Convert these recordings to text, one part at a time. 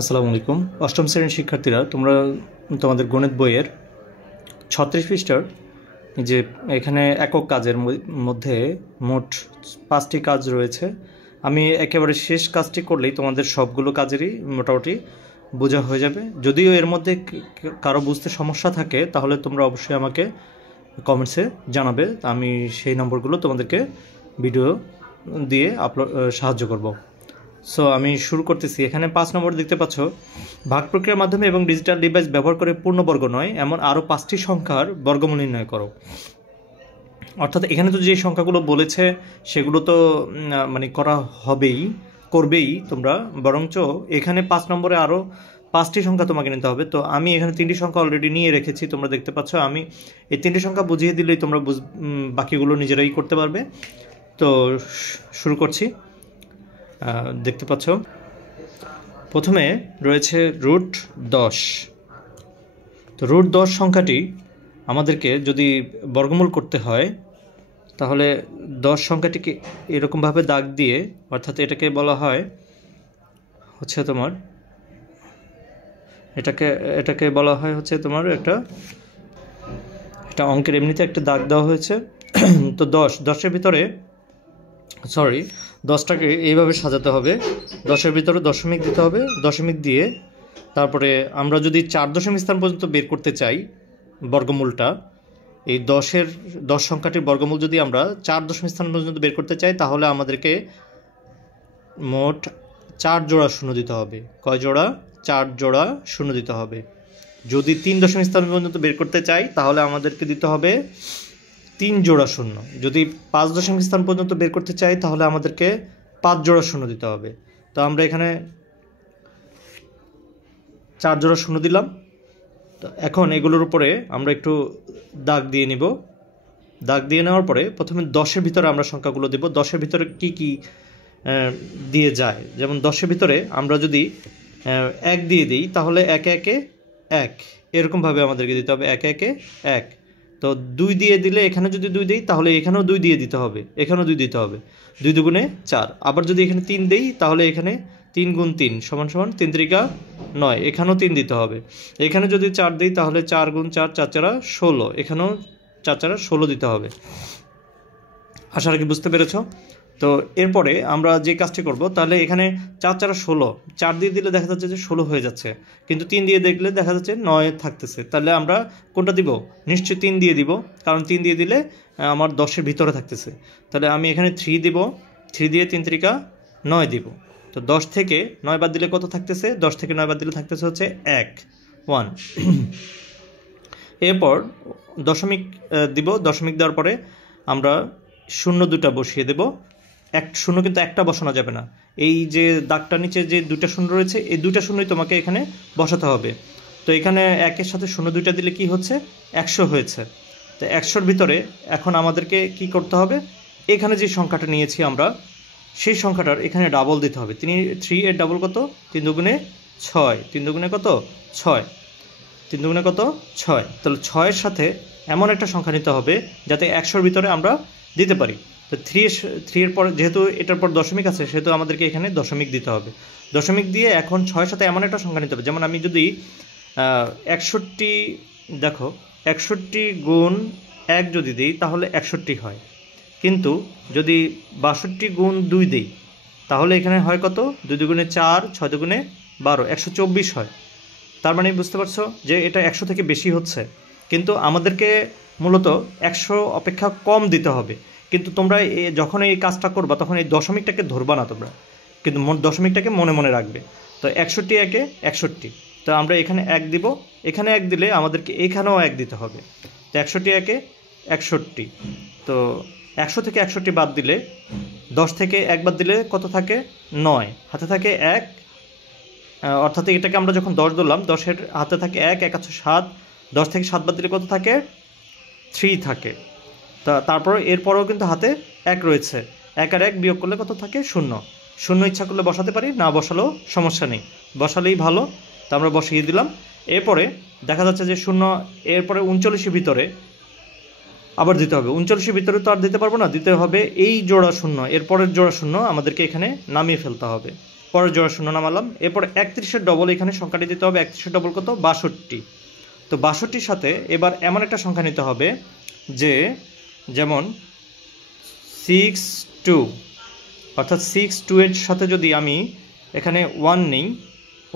আসসালামু আলাইকুম। অষ্টম শ্রেণীর শিক্ষার্থীরা, তোমরা তোমাদের গণিত বইয়ের 36 পৃষ্ঠার যে এখানে একক কাজের মধ্যে মোট 5টি কাজ রয়েছে। আমি একেবারে শেষ কাজটি করলেই তোমাদের সবগুলো কাজেরই মোটামুটি বোঝা হয়ে যাবে। যদিও এর মধ্যে কারো বুঝতে সমস্যা থাকে তাহলে তোমরা অবশ্যই আমাকে কমেন্টসে জানাবে, আমি সেই নম্বরগুলো তোমাদেরকে ভিডিও দিয়ে সাহায্য করব। সো আমি শুরু করতেছি। এখানে 5 নম্বর দেখতে পাচ্ছ, ভাগ প্রক্রিয়ার মাধ্যমে এবং ডিজিটাল ডিভাইস ব্যবহার করে পূর্ণবর্গ নয় এমন আরও 5টি সংখ্যার বর্গমূল নির্ণয় করো। অর্থাৎ এখানে তো যে সংখ্যাগুলো বলেছে সেগুলো তো মানে করা করবেই তোমরা, বরঞ্চ এখানে 5 নম্বরে আরও 5টি সংখ্যা তোমাকে নিতে হবে। তো আমি এখানে 3টি সংখ্যা অলরেডি নিয়ে রেখেছি, তোমরা দেখতে পাচ্ছ। আমি এই 3টি সংখ্যা বুঝিয়ে দিলেই তোমরা বাকিগুলো নিজেরাই করতে পারবে। তো শুরু করছি। দেখতে পাচ্ছ প্রথমে রয়েছে √10। তো √10 সংখ্যাটি আমাদেরকে যদি বর্গমূল করতে হয় তাহলে 10 সংখ্যাটিকে এরকমভাবে দাগ দিয়ে, অর্থাৎ এটাকে বলা হয় হচ্ছে তোমার এটাকে বলা হয় হচ্ছে তোমার একটা অঙ্কের এমনিতে একটা দাগ দেওয়া হয়েছে। তো 10-এর ভিতরে 10টাকে এইভাবে সাজাতে হবে। 10-এর ভিতরে দশমিক দিতে হবে, দশমিক দিয়ে তারপরে আমরা যদি 4 দশমিক স্থান পর্যন্ত বের করতে চাই বর্গমূলটা, এই 10 সংখ্যাটির বর্গমূল যদি আমরা 4 দশমিক স্থান পর্যন্ত বের করতে চাই তাহলে আমাদেরকে মোট 4 জোড়া শূন্য দিতে হবে। কয় জোড়া? 4 জোড়া শূন্য দিতে হবে। যদি 3 দশমিক স্থান পর্যন্ত বের করতে চাই তাহলে আমাদেরকে দিতে হবে 3 জোড়া শূন্য। যদি 5 দশমিক স্থান পর্যন্ত বের করতে চাই তাহলে আমাদেরকে 5 জোড়া শূন্য দিতে হবে। তো আমরা এখানে 4 জোড়া শূন্য দিলাম। তো এখন এগুলোর উপরে আমরা একটু দাগ দিয়ে নিব। দাগ দিয়ে নেওয়ার পরে প্রথমে 10-এর ভিতরে আমরা সংখ্যাগুলো দেব। 10-এর ভিতরে কি কি দিয়ে যায়, যেমন 10-এর ভিতরে আমরা যদি 1 দিয়ে দিই তাহলে 1 1 1 এরকমভাবে আমাদেরকে দিতে হবে 1 1 1। তো 2 দিয়ে দিলে, এখানে যদি 2 দিই তাহলে এখানেও 2 দিয়ে দিতে হবে, এখানেও 2 দিতে হবে। 2 দুগুণে 4। আবার যদি এখানে 3 দেই তাহলে এখানে 3 গুণ 3 সমান 3 3 9, এখানেও 3 দিতে হবে। এখানে যদি 4 দিই তাহলে 4 গুণ 4 4 4 16, এখানেও 4 4 16 দিতে হবে। আশা রাখি বুঝতে পেরেছ। তো এরপরে আমরা যে কাজটি করব, তাহলে এখানে 4 4 16, 4 দিয়ে দিলে দেখা যাচ্ছে যে 16 হয়ে যাচ্ছে, কিন্তু 3 দিয়ে দেখলে দেখা যাচ্ছে 9 থাকতেছে। তাহলে আমরা কোনটা দিব? নিশ্চয়ই 3 দিয়ে দিব, কারণ 3 দিয়ে দিলে আমার 10-এর ভিতরে থাকতেছে। তাহলে আমি এখানে 3 দিব, 3 দিয়ে 3 3 9 দিব। তো 10 থেকে 9 বাদ দিলে কত থাকতেছে? 10 থেকে 9 বাদ দিলে থাকতেছে হচ্ছে 1। এরপর দশমিক দিব। দশমিক দেওয়ার পরে আমরা শূন্য 2টা বসিয়ে দেব। শূন্য কিন্তু একটা বসানো যাবে না। এই যে দাগটার নিচে যে 2টা শূন্য রয়েছে, এই 2টা শূন্যই তোমাকে এখানে বসাতে হবে। তো এখানে 1-এর সাথে শূন্য 2টা দিলে কি হচ্ছে? 100 হয়েছে। তো 100-র ভিতরে এখন আমাদেরকে কি করতে হবে? এখানে যে সংখ্যাটা নিয়েছি আমরা, সেই সংখ্যাটার এখানে ডাবল দিতে হবে। 3 এর ডাবল কত? 3 দুগুণে 6। 3 দুগুণে কত? 6। 3 দুগুণে কত? 6। তাহলে 6-এর সাথে এমন একটা সংখ্যা নিতে হবে যাতে 100-র ভিতরে আমরা দিতে পারি। তো 3 এর পর যেহেতু এটার পর দশমিক আছে সেহেতু আমাদেরকে এখানে দশমিক দিতে হবে। দশমিক দিয়ে এখন 6-এর সাথে এমন একটা সংখ্যা নিতে হবে, যেমন আমি যদি 61, দেখো 61 গুণ 1 যদি দিই তাহলে 61 হয়, কিন্তু যদি 62 গুণ 2 দিই তাহলে এখানে হয় কত? 2 দুগুণে 4, 6 দুগুণে 12, 124 হয়। তার মানে বুঝতে পারছো যে এটা 100 থেকে বেশি হচ্ছে, কিন্তু আমাদেরকে মূলত 100 অপেক্ষা কম দিতে হবে। কিন্তু তোমরা যখন এই কাজটা করবা তখন এই দশমিকটাকে ধরবা না তোমরা, কিন্তু দশমিকটাকে মনে মনে রাখবে। তো 61 1 61। তো আমরা এখানে 1 দিব, এখানে 1 দিলে আমাদেরকে এখানেও 1 দিতে হবে। তো 61 1 61। তো 100 থেকে 61 বাদ দিলে, 10 থেকে 1 বাদ দিলে কত থাকে? 9, হাতে থাকে 1। অর্থাৎ এটাকে আমরা যখন 10 ধরলাম, 10-এর হাতে থাকে 1, 1 আছে 7। 10 থেকে 7 বাদ দিলে কত থাকে? 3 থাকে। তারপর এরপরেও কিন্তু হাতে 1 রয়েছে। 1 আর 1 বিয়োগ করলে কত থাকে? 0। 0 ইচ্ছা করলে বসাতে পারি, না বসালেও সমস্যা নেই, বসালেই ভালো। তো আমরা বসিয়ে দিলাম। এরপরে দেখা যাচ্ছে যে 0, এরপরে 39-এর ভিতরে আবার দিতে হবে। 39-এর ভিতরে তো আর দিতে পারবো না, দিতে হবে এই জোড়া শূন্য, এরপরের জোড়া শূন্য আমাদেরকে এখানে নামিয়ে ফেলতে হবে। পরের জোড়া শূন্য নামালাম। এরপরে 31-এর ডবল এখানে সংখ্যাটি দিতে হবে। 31-এর ডবল কত? 62। তো 62-র সাথে এবার এমন একটা সংখ্যা নিতে হবে যে যেমন 62, অর্থাৎ 62 এর সাথে যদি আমি এখানে 1 নিই,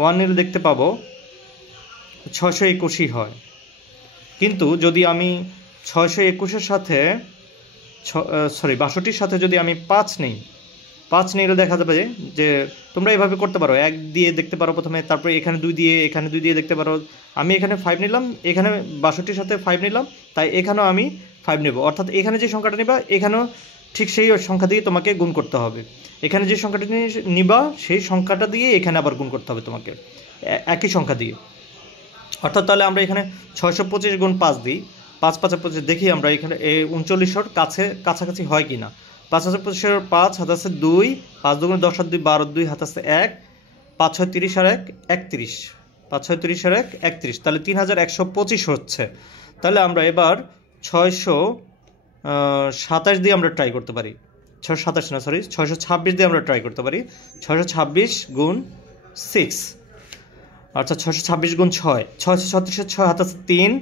1 নিলে দেখতে পাবো 621ই হয়। কিন্তু যদি আমি 621-এর সাথে 62-র সাথে যদি আমি 5 নিই, 5 নিলে দেখা যাবে যে তোমরা এভাবে করতে পারো, 1 দিয়ে দেখতে পারো প্রথমে, তারপরে এখানে 2 দিয়ে, এখানে 2 দিয়ে দেখতে পারো। আমি এখানে 5 নিলাম, এখানে 62-র সাথে 5 নিলাম, তাই এখানেও আমি 5 নেব। অর্থাৎ এখানে যে সংখ্যাটা নিবা এখানেও ঠিক সেই সংখ্যা দিয়ে তোমাকে গুণ করতে হবে। এখানে যে সংখ্যাটা নিবা সেই সংখ্যাটা দিয়ে এখানে আবার গুণ করতে হবে তোমাকে, একই সংখ্যা দিয়ে। অর্থাৎ তাহলে আমরা এখানে 625 গুণ 5 দিই, 5 5 25 দেখি আমরা এখানে 39-এর কাছাকাছি হয় কি না। 5 হাজার 25-এর 5 হাত আছে 2, 5 2 10 আর 2 12, 2 হাত আছে 1, 5 6 30 আর 1 31, 5 6 30 আর 1 31, তাহলে 3125 হচ্ছে। তাহলে আমরা এবার 627 দিয়ে আমরা ট্রাই করতে পারি, 627 না সরি 626 দিয়ে আমরা ট্রাই করতে পারি। 626 গুণ 6, আচ্ছা 626 গুণ 6, 636-এর 6 হাত আছে 3,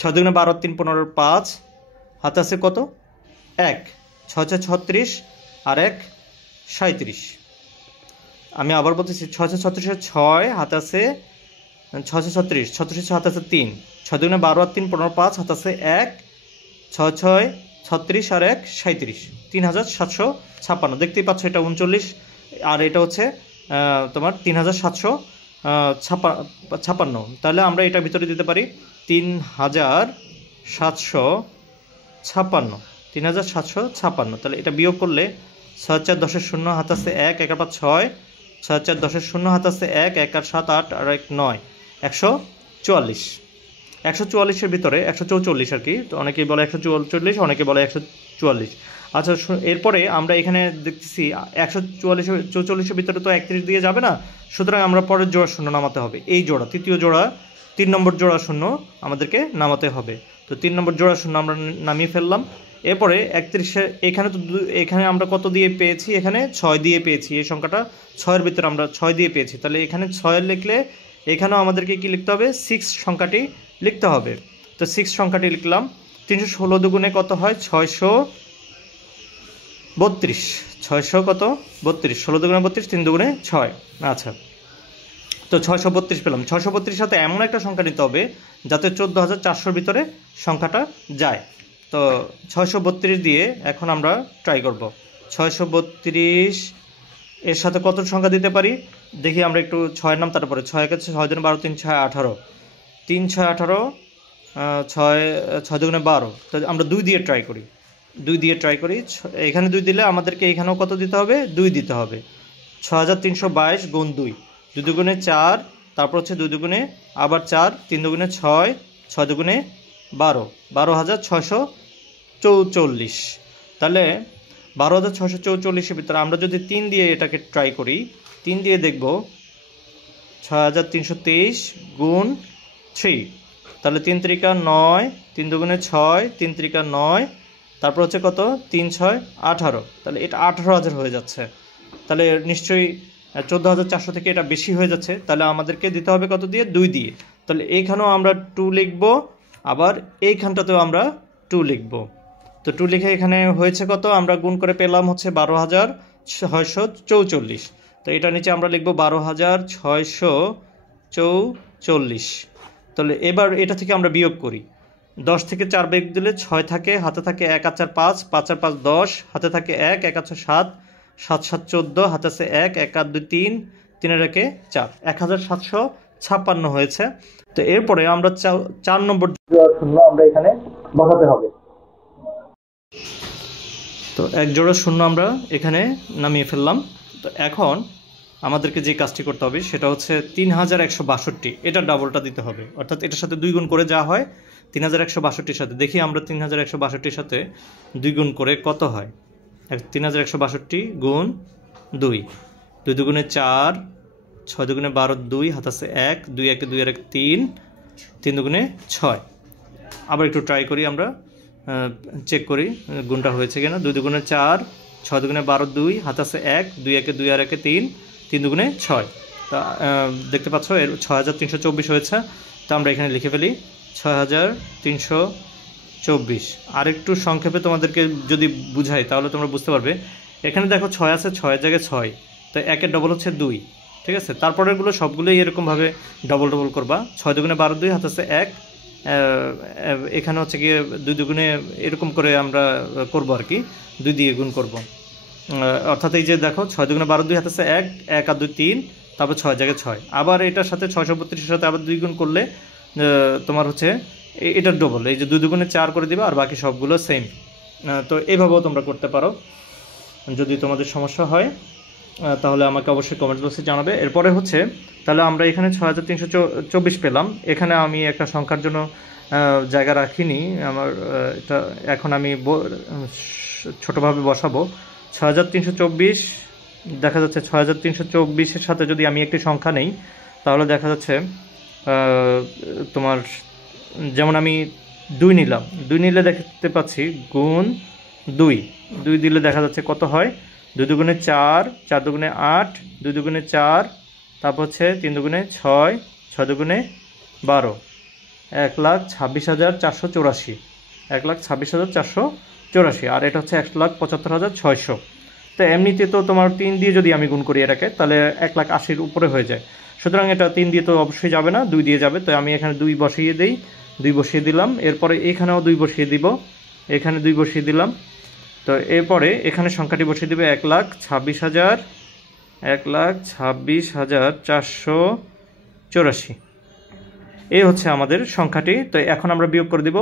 6 2 12 3 15 5 হাতে আছে কত? 1, 6 6 36 আর 1 37। আমি আবার বলতেছি 6 36-এর 6 হাতে আছে 6 36, 36 হাতে আছে 3, 6 2 12 আর 3 15 5 হাতে আছে 1, 6 6 36 আর 1 37, 3756। দেখতেই পাচ্ছ এটা 39 আর এটা হচ্ছে তোমার 3756। তাহলে আমরা এটার ভিতরে দিতে পারি 3756, 3756। তাহলে এটা বিয়োগ করলে 6 4 10 0 হাত আছে 1, 1 5 6, 6 4 10 0 হাত আছে 1, 1 8 7 8 আর 1 9, 144। 144-এর ভিতরে 144 আর কি, তো অনেকেই বলে 144, অনেকে বলে 144। আচ্ছা এরপরে আমরা এখানে দেখতেছি 144-এর ভিতরে তো 31 দিয়ে যাবে না, সুতরাং আমরা পরের জোড়া শূন্য নামাতে হবে। এই জোড়া তৃতীয় জোড়া 3 নম্বর জোড়া শূন্য আমাদেরকে নামাতে হবে। তো 3 নম্বর জোড়া শূন্য আমরা নামিয়ে ফেললাম। এরপরে 31 এখানে তো এখানে আমরা কত দিয়ে পেয়েছি? এখানে 6 দিয়ে পেয়েছি। এই সংখ্যাটা 6-এর ভিতরে আমরা 6 দিয়ে পেয়েছি। তাহলে এখানে 6 লিখলে এখানেও আমাদেরকে কি লিখতে হবে? 6 সংখ্যাটি লিখতে হবে। তো 6 সংখ্যাটি লিখলাম। 316 দুগুণে কত হয়? 632। 600 কত? 32। 16 দুগুণে 32, 3 দুগুণে 6। আচ্ছা, তো 632 পেলাম। 632-এর সাথে এমন একটা সংখ্যা নিতে হবে যাতে 14,400-র ভিতরে সংখ্যাটা যায়। তো 632 দিয়ে এখন আমরা ট্রাই করব। 632 এর সাথে কত সংখ্যা দিতে পারি দেখি আমরা একটু। 6 নাম, তারপরে 6 কে 6 দুগুণে 12, 3 6 18, 3 6 18, 6 দুগুণে 12। তো আমরা 2 দিয়ে ট্রাই করি, 2 দিয়ে ট্রাই করি। এখানে 2 দিলে আমাদেরকে এখানেও কত দিতে হবে? 2 দিতে হবে। 6322 গুণ 2, 2 দুগুণে 4, তারপর হচ্ছে 2 দুগুণে আবার 4, 3 দুগুণে 6, 6 দুগুণে 12, 12,644। তাহলে 12,644-এর ভিতরে আমরা যদি 3 দিয়ে এটাকে ট্রাই করি, 3 দিয়ে দেখব 6,323 গুণ 3, তাহলে 3 3 9, 3 দুগুণে 6, 3 3 9, তারপর হচ্ছে কত? 3 6 18। তাহলে এটা 18,000 হয়ে যাচ্ছে। তাহলে নিশ্চয়ই 14,400 থেকে এটা বেশি হয়ে যাচ্ছে। তাহলে আমাদেরকে দিতে হবে কত দিয়ে? 2 দিয়ে। তাহলে এইখানেও আমরা 2 লিখব, আবার এইখানটাতেও আমরা 2 লিখব। তো 2 লিখে এখানে হয়েছে কত? আমরা গুণ করে পেলাম হচ্ছে 12,644। তো এটা নিচে আমরা লিখব 12,644। তাহলে এবার এটা থেকে আমরা বিয়োগ করি। 10 থেকে 4 বিয়োগ দিলে 6 থাকে, হাতে থাকে 1 আর 4 5, 5 আর 5 10, হাতে থাকে 1, 1 আর 4 7, 7 7 14, হাতে আছে 1, 1 আর 2 3, 3 আর 1 4, 1756 হয়েছে। তো এরপরে আমরা 4 নম্বর শূন্য আমরা এখানে বসাতে হবে। তো এক জোড়া শূন্য আমরা এখানে নামিয়ে ফেললাম। তো এখন আমাদেরকে যে কাজটি করতে হবে সেটা হচ্ছে 3162, এটা ডাবলটা দিতে হবে। অর্থাৎ এটার সাথে 2 গুণ করে যা হয় 3162-র সাথে, দেখি আমরা 3162-র সাথে 2 গুণ করে কত হয়। 3162 গুণ 2, 2 দুগুণে 4, 6 দুগুণে 12, 2 হাত আছে 1, 2 1 2 আর 1 3, 3 দুগুণে 6। আবার একটু ট্রাই করি, আমরা চেক করি গুণটা হয়েছে কিনা। 2 দুগুণে 4, 6 দুগুণে 12, 2 হাত আছে 1, 2 1 2 আর 1 3, 3 দুগুণে 6। তা দেখতে পাচ্ছ এর 6324 হয়েছে। তো আমরা এখানে লিখে ফেলি 6324। আরেকটু সংক্ষেপে তোমাদেরকে যদি বুঝাই তাহলে তোমরা বুঝতে পারবে। এখানে দেখো 6 আছে, 6-এর জায়গায় 6, তো 1-এর ডবল হচ্ছে 2, ঠিক আছে। তারপরেরগুলো সবগুলোই এরকমভাবে ডবল ডবল করবা। 6 দুগুণে 12, 2 হাতে আছে 1, এখানে হচ্ছে গিয়ে 2 দুগুণে এরকম করে আমরা করবো আর কি, 2 দিয়ে গুণ করব। অর্থাৎ এই যে দেখো 6 দুগুণে 12, 2 হাতে আছে 1, 1 আর 2 3, তারপর 6 জায়গায় 6। আবার এটার সাথে 632-এর সাথে আবার 2 গুণ করলে তোমার হচ্ছে এটার ডবল, এই যে 2 দুগুণে 4 করে দিবা, আর বাকি সবগুলো সেম। তো এইভাবেও তোমরা করতে পারো। যদি তোমাদের সমস্যা হয় তাহলে আমাকে অবশ্যই কমেন্ট বক্সে জানাবে। এরপরে হচ্ছে তাহলে আমরা এখানে 6324 পেলাম। এখানে আমি একটা সংখ্যার জন্য জায়গা রাখিনি আমার, এটা এখন আমি ছোটোভাবে বসাবো। 6324 দেখা যাচ্ছে 6324-এর সাথে যদি আমি একটি সংখ্যা নেই তাহলে দেখা যাচ্ছে তোমার যেমন আমি 2 নিলাম, 2 নিলে দেখতে পাচ্ছি গুণ 2, 2 দিলে দেখা যাচ্ছে কত হয়, 2 দুগুণে 4, 4 দুগুণে 8, 2 দুগুণে 4, তারপর হচ্ছে 3 দুগুণে 6, 6 দুগুণে 12, 1,26,484, 1,26,484, আর এটা হচ্ছে 1,75,600। তো এমনিতে তো তোমার 3 দিয়ে যদি আমি গুণ করি এটাকে তাহলে 1,80,000 উপরে হয়ে যায়। সুতরাং এটা 3 দিয়ে তো অবশ্যই যাবে না, 2 দিয়ে যাবে। তো আমি এখানে 2 বসিয়ে দিই, 2 বসিয়ে দিলাম। এরপরে এখানেও 2 বসিয়ে দিব, এখানে 2 বসিয়ে দিলাম। তো এরপরে এখানে সংখ্যাটি বসিয়ে দেবে 1,26,484। এই হচ্ছে আমাদের সংখ্যাটি। তো এখন আমরা বিয়োগ করে দিব।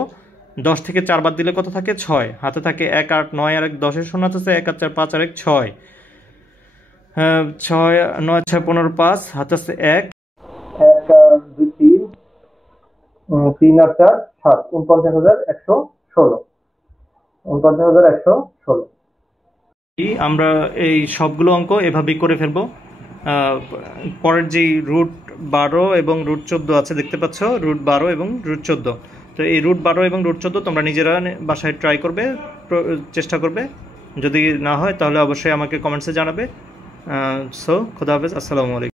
10 থেকে 4 বাদ দিলে কত থাকে, 6, হাতে থাকে 1, 8, 9 আর 1 10-এর শূন্য আছে 1 আর 4 5 আর 1 6, 6 9 6 15 5, হাতে আছে 1, 1 আর 2 3, 3 আর 4 7, 49,116, 49,116। আমরা এই সবগুলো অঙ্ক এভাবেই করে ফেলবো। পরের যেই রুট 12 এবং রুট 14 আছে দেখতে পাচ্ছ, রুট 12 এবং রুট 14। তো এই রুট 12 এবং রুট 14 তোমরা নিজেরা বাসায় ট্রাই করবে, চেষ্টা করবে। যদি না হয় তাহলে অবশ্যই আমাকে কমেন্টসে জানাবে। সো খোদা হাফেজ, আসসালামু আলাইকুম।